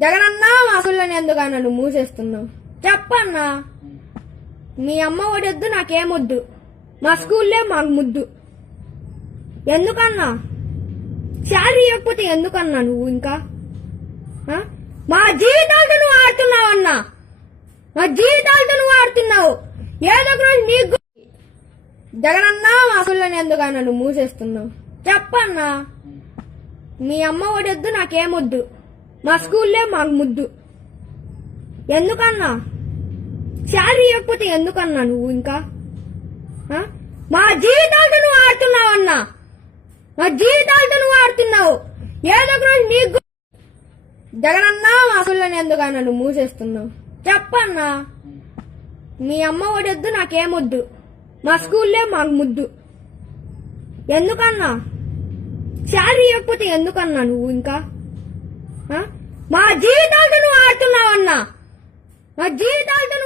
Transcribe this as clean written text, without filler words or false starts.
జగనన్నా మా స్కూల్లోనే ఎందుకన్నా నువ్వు మూసేస్తున్నావు? చెప్పన్నా. మీ అమ్మ ఒడొద్దు, నాకేమొద్దు. మా స్కూల్లే మాకు ముద్దు. ఎందుకన్నా? శాలరీ ఇవ్వకపోతే ఎందుకన్నా నువ్వు ఇంకా? మా జీవితాలతో నువ్వు ఆడుతున్నావన్నా. మా జీవితాలతో నువ్వు ఆడుతున్నావు. ఏదో ఒక రోజు నీకు జగనన్నా మా స్కూల్లోనే ఎందుకన్నా నువ్వు మూసేస్తున్నావు? చెప్పన్నా. మీ అమ్మ ఒడొద్దు, నాకేమొద్దు. మా స్కూల్లే మాకు ముద్దు. ఎందుకన్నా? శాలరీ ఇవ్వకపోతే ఎందుకన్నా నువ్వు ఇంకా? మా జీవితాలతో నువ్వు ఆడుతున్నావన్నా. మా జీవితాలతో నువ్వు ఆడుతున్నావు. ఏదో ఒక రోజు నీకు జగనన్నా మా స్కూల్లోనే ఎందుకన్నా నువ్వు మూసేస్తున్నావు? చెప్పన్నా. మీ అమ్మ ఒడొద్దు, నాకేమొద్దు. మా స్కూల్లే మాకు ముద్దు. ఎందుకన్నా? శాలరీ ఇవ్వకపోతే ఎందుకన్నా నువ్వు ఇంకా? మా జీవితాలతో నువ్వు ఆడుతున్నావన్నా. మా జీవితాలతో